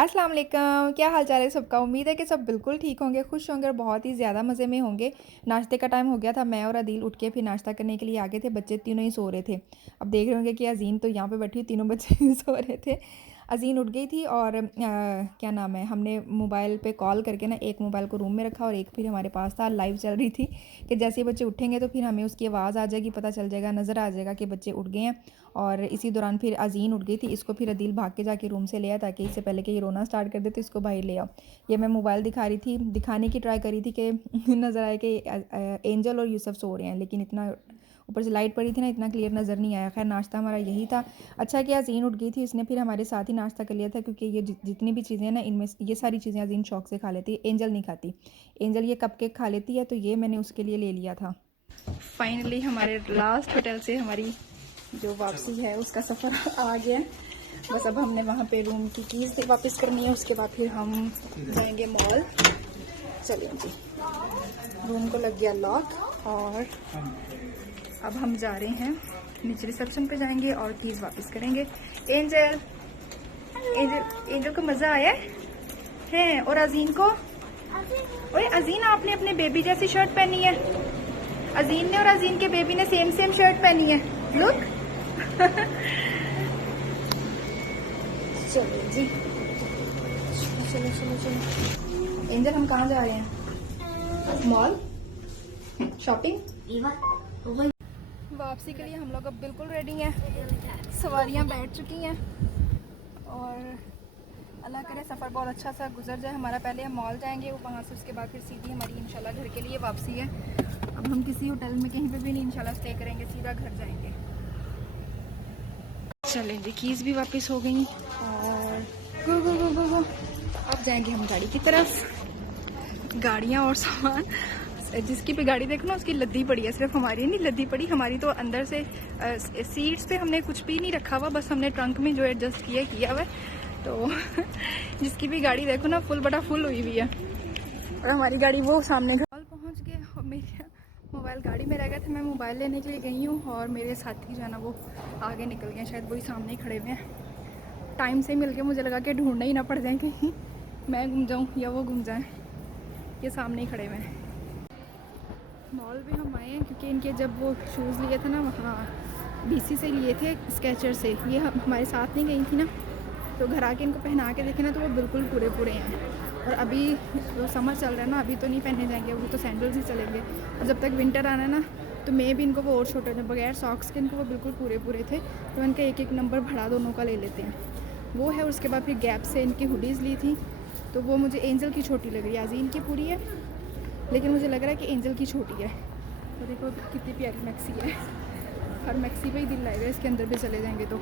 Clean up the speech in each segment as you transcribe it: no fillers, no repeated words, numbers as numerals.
अस्सलाम वालेकुम, क्या हाल चाल है सबका। उम्मीद है कि सब बिल्कुल ठीक होंगे, खुश होंगे और बहुत ही ज़्यादा मज़े में होंगे। नाश्ते का टाइम हो गया था, मैं और अदील उठ के फिर नाश्ता करने के लिए आ गए थे। बच्चे तीनों ही सो रहे थे। अब देख रहे होंगे कि अज़ीन तो यहाँ पे बैठी हुई, तीनों बच्चे सो रहे थे। अज़ीन उठ गई थी और क्या नाम है, हमने मोबाइल पे कॉल करके ना एक मोबाइल को रूम में रखा और एक फिर हमारे पास था। लाइव चल रही थी कि जैसे ही बच्चे उठेंगे तो फिर हमें उसकी आवाज़ आ जाएगी, पता चल जाएगा, नज़र आ जाएगा कि बच्चे उठ गए हैं। और इसी दौरान फिर अज़ीन उठ गई थी, इसको फिर अदील भाग के जाके रूम से ले आया ताकि इससे पहले कि ये रोना स्टार्ट कर दे तो इसको बाहर ले आओ। ये मैं मोबाइल दिखा रही थी, दिखाने की ट्राई करी थी कि नज़र आए कि एंजल और यूसुफ सो रहे हैं, लेकिन इतना ऊपर से लाइट पड़ी थी ना, इतना क्लियर नज़र नहीं आया। खैर नाश्ता हमारा यही था। अच्छा कि अज़ीन उठ गई थी, इसने फिर हमारे साथ ही नाश्ता कर लिया था क्योंकि ये जितनी भी चीज़ें ना, इनमें ये सारी चीज़ें अज़ीन शौक से खा लेती है। एंजल नहीं खाती। एंजल ये कपकेक खा लेती है, तो ये मैंने उसके लिए ले लिया था। फाइनली हमारे लास्ट होटल से हमारी जो वापसी है उसका सफ़र आ गया। बस अब हमने वहाँ पे रूम की कीज़ वापस करनी है, उसके बाद फिर हम जाएंगे मॉल। चलिए जी, रूम को लग गया लॉक और अब हम जा रहे हैं नीचे रिसेप्शन पे जाएंगे और कीज़ वापस करेंगे। एंजल एंजल एंजल को मज़ा आया है और अज़ीन को। ओए अज़ीन, आपने अपने बेबी जैसी शर्ट पहनी है। अज़ीन ने और अज़ीन के बेबी ने सेम सेम शर्ट पहनी है। लुक चलो जी, चलो चलो चलो। एंजल हम कहाँ जा रहे हैं? Mall shopping. वापसी के लिए हम लोग अब बिल्कुल रेडी हैं। सवारियाँ बैठ चुकी हैं और अल्लाह करे सफ़र बहुत अच्छा सा गुजर जाए हमारा। पहले हम मॉल जाएंगे, वहाँ से उसके बाद फिर सीधी हमारी इंशाल्लाह घर के लिए वापसी है। अब हम किसी होटल में कहीं पे भी नहीं इंशाल्लाह स्टे करेंगे, सीधा घर जाएंगे। चलें जी, कीज़ भी वापस हो गई और गो गो गो गो गो। अब जाएंगे हम गाड़ी की तरफ। गाड़ियाँ और सामान, जिसकी भी गाड़ी देखो ना उसकी लद्दी पड़ी है, सिर्फ हमारी नहीं लद्दी पड़ी। हमारी तो अंदर से सीट्स पे हमने कुछ भी नहीं रखा हुआ, बस हमने ट्रंक में जो एडजस्ट किया हुआ है। तो जिसकी भी गाड़ी देखो ना फुल बटा फुल हुई हुई है। और हमारी गाड़ी वो सामने घर पहुँच गए और मेरा मोबाइल गाड़ी में रह गया था। मैं मोबाइल लेने के लिए गई हूँ और मेरे साथी जो है ना वो आगे निकल गए, शायद वही सामने ही खड़े हुए हैं। टाइम से मिल के मुझे लगा कि ढूंढना ही ना पड़ जाए, कहीं मैं घूम जाऊँ या वो घूम जाए। ये सामने ही खड़े हुए हैं। मॉल भी हम आए हैं क्योंकि इनके जब वो शूज़ लिए थे ना वहाँ BC से लिए थे, स्केचर से। ये हमारे साथ नहीं गई थी ना, तो घर आके इनको पहना के देखे ना तो वो बिल्कुल पूरे पूरे हैं। और अभी जो समर चल रहा है ना, अभी तो नहीं पहने जाएंगे, वो तो सैंडल्स ही चलेंगे। और जब तक विंटर आना है ना तो मैं भी इनको वो और छोटे थे, बगैर सॉक्स के इनको वो बिल्कुल पूरे पूरे थे। तो इनका एक एक नंबर भरा दोनों का ले लेते हैं, वो है। उसके बाद फिर गैप से इनकी हुडीज़ ली थी, तो वो मुझे एंजल की छोटी लग रही है। अज़ीन की पूरी है लेकिन मुझे लग रहा है कि एंजल की छोटी है। तो देखो कितनी प्यारी मैक्सी है, और मैक्सी पे ही दिल लाएगा, इसके अंदर भी चले जाएंगे तो।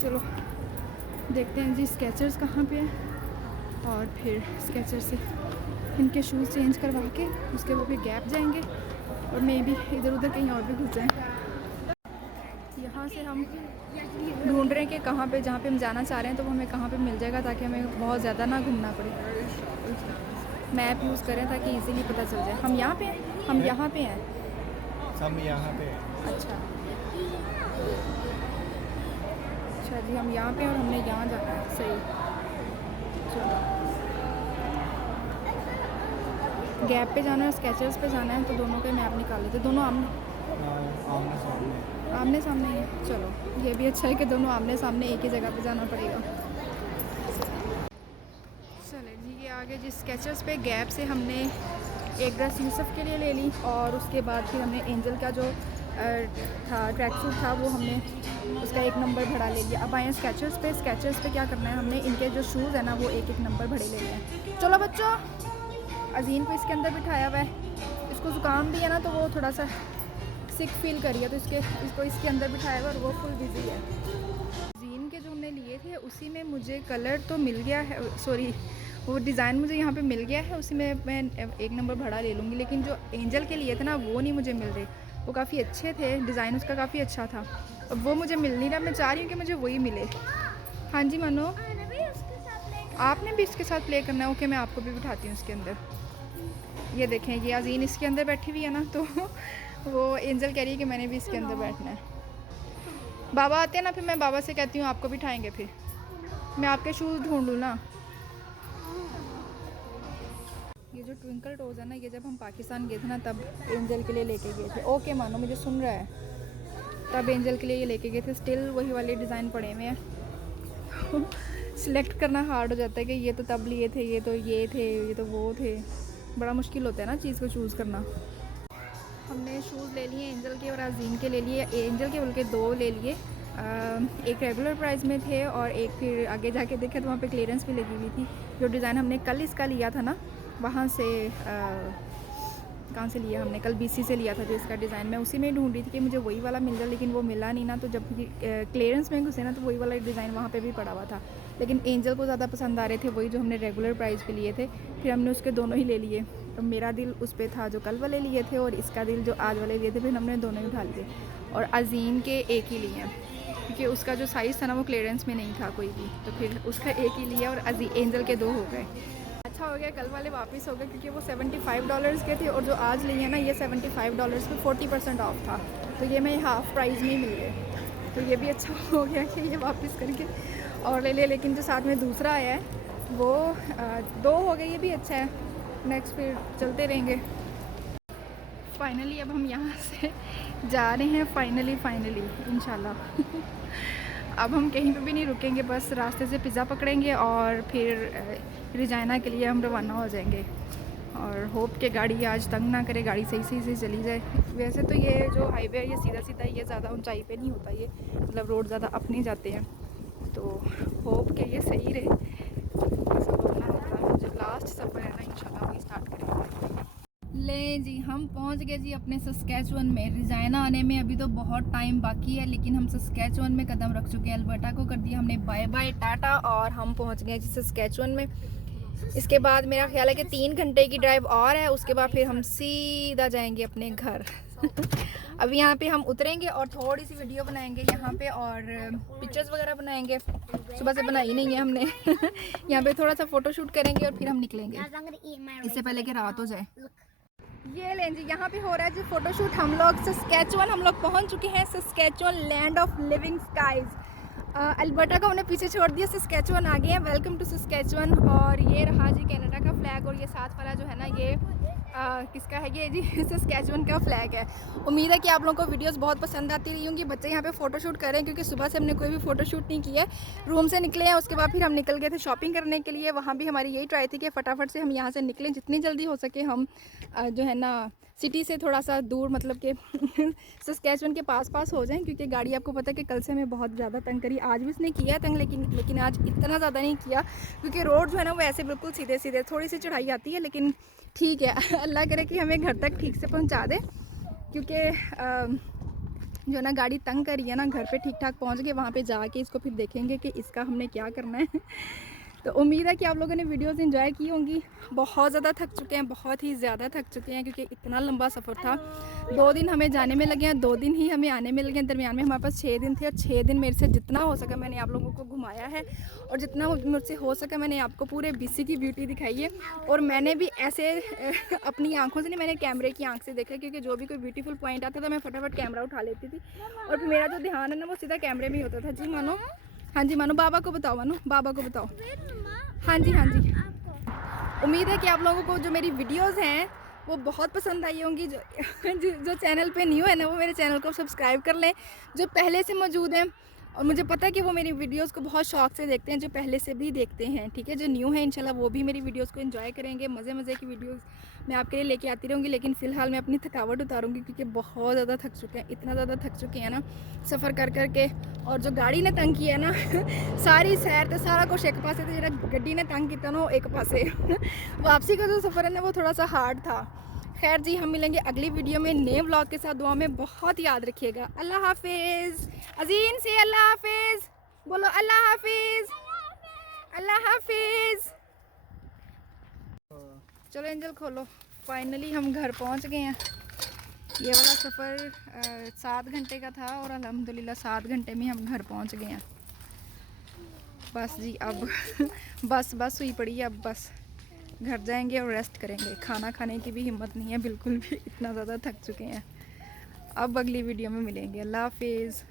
चलो देखते हैं जी स्केचर्स कहाँ पे है और फिर स्केचर से इनके शूज़ चेंज करवा के उसके वो फिर गैप जाएंगे और मे भी इधर उधर कहीं और भी घुस जाएँ। यहाँ से हम ढूंढ रहे हैं कि कहाँ पे, जहाँ पे हम जाना चाह रहे हैं तो वो हमें कहाँ पे मिल जाएगा ताकि हमें बहुत ज़्यादा ना घूमना पड़े। मैप यूज़ करें ताकि इजीली पता चल जाए। हम यहाँ पे हैं, हम यहाँ पे हैं, हम यहाँ पे हैं। अच्छा अच्छा जी, हम यहाँ पे हैं और हमने यहाँ जाना है। सही, चलो गैप पे जाना है, स्केचर्स पे जाना है, तो दोनों के मैप निकाल लेते। दोनों आमने सामने आमने सामने ही है। चलो ये भी अच्छा है कि दोनों आमने सामने एक ही जगह पे जाना पड़ेगा। चले जी, ये आगे जिस स्केचर्स पे गैप से हमने एक ड्रेस यूसुफ के लिए ले ली और उसके बाद फिर हमने एंजल का जो था ट्रैक सूट था वो हमने उसका एक नंबर भरा ले लिया। अब आए हैं स्केचर्स पे। स्केचर्स पे क्या करना है, हमने इनके जो शूज़ है ना वो एक एक नंबर भरे ले लिए हैं। चलो बच्चों, अज़ीन को इसके अंदर बिठाया हुआ है, इसको ज़ुकाम भी है ना तो वो थोड़ा सा सिक फील करिए, तो इसको इसके अंदर बिठाया हुआ और वो फुल बिजी है। अज़ीन के जो हमने लिए थे उसी में मुझे कलर तो मिल गया है, सॉरी वो डिज़ाइन मुझे यहाँ पे मिल गया है, उसी में मैं एक नंबर भरा ले लूँगी। लेकिन जो एंजल के लिए थे ना वो नहीं मुझे मिल रहे, वो काफ़ी अच्छे थे, डिज़ाइन उसका काफ़ी अच्छा था, अब वो मुझे मिल नहीं रहा। मैं चाह रही हूँ कि मुझे वही मिले। हाँ जी मानो, आपने भी इसके साथ प्ले करना है। ओके, मैं आपको भी बिठाती हूँ इसके अंदर। ये देखें, ये अज़ीन इसके अंदर बैठी हुई है ना, तो वो एंजल कह रही है कि मैंने भी इसके अंदर बैठना है। बाबा आते हैं ना, फिर मैं बाबा से कहती हूँ आपको बिठाएंगे फिर। मैं आपके शूज़ ढूंढ लूँ ना। ये जो ट्विंकल टोज है ना, ये जब हम पाकिस्तान गए थे ना तब एंजल के लिए लेके गए थे। ओके मानो, मुझे सुन रहा है। तब एंजल के लिए ये लेके गए थे। स्टिल वही वाले डिज़ाइन पड़े हुए हैं। सिलेक्ट करना हार्ड हो जाता है कि ये तो तब लिए थे, ये तो ये थे, ये तो वो थे। बड़ा मुश्किल होता है ना चीज़ को चूज़ करना। हमने शूज़ ले लिए एंजल के और अजीम के ले लिए। एंजल के बल्कि 2 ले लिए। एक रेगुलर प्राइस में थे और एक फिर आगे जाके देखा तो वहाँ पे क्लियरेंस भी लगी हुई थी। जो डिज़ाइन हमने कल इसका लिया था ना, वहाँ से कहाँ से लिया हमने, कल BC से लिया था जो इसका डिज़ाइन। मैं उसी में ढूंढ रही थी कि मुझे वही वाला मिल जाए, लेकिन वो मिला नहीं ना। तो जब क्लियरेंस में घुसे ना तो वही वाला डिज़ाइन वहाँ पे भी पड़ा हुआ था। लेकिन एंजल को ज़्यादा पसंद आ रहे थे वही जो हमने रेगुलर प्राइस पे लिए थे। फिर हमने उसके दोनों ही ले लिए। तो मेरा दिल उस पर था जो कल वाले लिए थे, और इसका दिल जो आज वाले लिए थे। फिर हमने दोनों ही उठा लिए और अजीम के एक ही लिए हैं, क्योंकि उसका जो साइज़ था ना वो क्लियरेंस में नहीं था कोई भी। तो फिर उसका एक ही लिया और एंजल के 2 हो गए। अच्छा हो गया कल वाले वापस हो गए, क्योंकि वो $75 के थे और जो आज लिए हैं ना ये $75 पे 40% ऑफ था। तो ये मैं हाफ़ प्राइस में ही मिल गए। तो ये भी अच्छा हो गया कि ये वापस करके और ले लिया। लेकिन जो साथ में दूसरा आया है वो 2 हो गए, ये भी अच्छा है। नेक्स्ट फिर चलते रहेंगे। फाइनली अब हम यहाँ से जा रहे हैं, फाइनली इंशाल्लाह। अब हम कहीं पे भी नहीं रुकेंगे, बस रास्ते से पिज़्ज़ा पकड़ेंगे और फिर रिजाइना के लिए हम रवाना हो जाएंगे। और होप के गाड़ी आज तंग ना करे, गाड़ी सही से चली जाए। वैसे तो ये जो हाईवे है ये सीधा ये ज़्यादा ऊंचाई पे नहीं होता, ये मतलब रोड ज़्यादा अप नहीं जाते हैं। तो होप के ये सही रहे। सब अपना जो लास्ट सफ़र है ना इंशाल्लाह वही स्टार्ट करेंगे। ले जी, हम पहुंच गए जी अपने सस्कैचुअन में। रिजाइना आने में अभी तो बहुत टाइम बाकी है, लेकिन हम सस्कैचुअन में कदम रख चुके हैं। अल्बर्टा को कर दिया हमने बाय बाय टाटा और हम पहुंच गए जी सस्कैचुअन में। इसके बाद मेरा ख्याल है कि 3 घंटे की ड्राइव और है, उसके बाद फिर हम सीधा जाएंगे अपने घर। अभी यहाँ पे हम उतरेंगे और थोड़ी सी वीडियो बनाएंगे यहाँ पे और पिक्चर्स वगैरह बनाएंगे। सुबह से बनाई नहीं है हमने। यहाँ पे थोड़ा सा फ़ोटो शूट करेंगे और फिर हम निकलेंगे, इससे पहले कि रात हो जाए। ये लें जी, यहाँ पे हो रहा है जी फोटोशूट। हम लोग सस्कैचुअन हम लोग पहुँच चुके हैं। Saskatchewan land of living skies. Alberta को हमने पीछे छोड़ दिया, सस्कैचुअन आ गए हैं। Welcome to Saskatchewan. और ये रहा जी कनाडा का फ्लैग, और ये साथ वाला जो है ना ये किसका है, ये जी सस्कैचुअन का फ्लैग है। उम्मीद है कि आप लोगों को वीडियोस बहुत पसंद आती रही होंगी। बच्चे यहाँ पे फ़ोटोशूट कर रहे हैं, क्योंकि सुबह से हमने कोई भी फ़ोटोशूट नहीं किया है। रूम से निकले हैं, उसके बाद फिर हम निकल गए थे शॉपिंग करने के लिए। वहाँ भी हमारी यही ट्राई थी कि फटाफट से हम यहाँ से निकलें, जितनी जल्दी हो सके हम जो है ना सिटी से थोड़ा सा दूर, मतलब कि सस्कैचुअन के पास हो जाएं। क्योंकि गाड़ी आपको पता है कि कल से हमें बहुत ज़्यादा तंग करी। आज भी उसने किया है तंग, लेकिन आज इतना ज़्यादा नहीं किया, क्योंकि रोड जो है ना वो ऐसे बिल्कुल सीधे थोड़ी सी चढ़ाई आती है, लेकिन ठीक है। अल्लाह करे कि हमें घर तक ठीक से पहुंचा दे, क्योंकि जो ना गाड़ी तंग करी है ना, घर पे ठीक ठाक पहुंच गए। वहाँ पे जाके इसको फिर देखेंगे कि इसका हमने क्या करना है। तो उम्मीद है कि आप लोगों ने वीडियोस एंजॉय की होंगी। बहुत ज़्यादा थक चुके हैं, बहुत ही ज़्यादा थक चुके हैं, क्योंकि इतना लंबा सफ़र था। 2 दिन हमें जाने में लगे हैं, 2 दिन ही हमें आने में लगे हैं। दरमियान में हमारे पास 6 दिन थे, और 6 दिन मेरे से जितना हो सका मैंने आप लोगों को घुमाया है, और जितना मुझसे हो सका मैंने आपको पूरे BC की ब्यूटी दिखाई है। और मैंने भी ऐसे अपनी आँखों से नहीं, मैंने कैमरे की आँख से देखा, क्योंकि जो भी कोई ब्यूटीफुल पॉइंट आता था मैं फटाफट कैमरा उठा लेती थी, और फिर मेरा जो ध्यान है ना वो सीधा कैमरे में ही होता था। जी मानो, हाँ जी मानो, बाबा को बताओ, मानो बाबा को बताओ। हाँ जी उम्मीद है कि आप लोगों को जो मेरी वीडियोस हैं वो बहुत पसंद आई होंगी। जो चैनल पे न्यू है ना वो मेरे चैनल को सब्सक्राइब कर लें, जो पहले से मौजूद हैं। और मुझे पता है कि वो मेरी वीडियोस को बहुत शौक से देखते हैं, जो पहले से भी देखते हैं। ठीक है, जो न्यू है इंशाल्लाह वो भी मेरी वीडियोस को एंजॉय करेंगे। मज़े की वीडियोस मैं आपके लिए लेके आती रहूँगी, लेकिन फ़िलहाल मैं अपनी थकावट उतारूँगी, क्योंकि बहुत ज़्यादा थक चुके हैं। इतना ज़्यादा थक चुके हैं ना सफ़र कर के। और जो गाड़ी ने तंग किया ना सारी सैर तो सारा कुछ एक पासे, तो जो गड्डी ने तंग किया ना एक पासे। वापसी का जो सफ़र है ना वो थोड़ा सा हार्ड था। खैर जी, हम मिलेंगे अगली वीडियो में नए व्लॉग के साथ। दुआ में बहुत याद रखिएगा। अल्लाह हाफिज़। अजीन से अल्लाह हाफिज़ बोलो। अल्लाह हाफिज़, अल्लाह हाफिज़। चलो एंजल खोलो। फाइनली हम घर पहुंच गए हैं। ये वाला सफ़र 7 घंटे का था, और अल्हम्दुलिल्लाह 7 घंटे में हम घर पहुंच गए हैं। बस जी, अब बस हुई पड़ी है। अब बस घर जाएंगे और रेस्ट करेंगे। खाना खाने की भी हिम्मत नहीं है बिल्कुल भी, इतना ज़्यादा थक चुके हैं। अब अगली वीडियो में मिलेंगे। अल्लाह हाफिज़।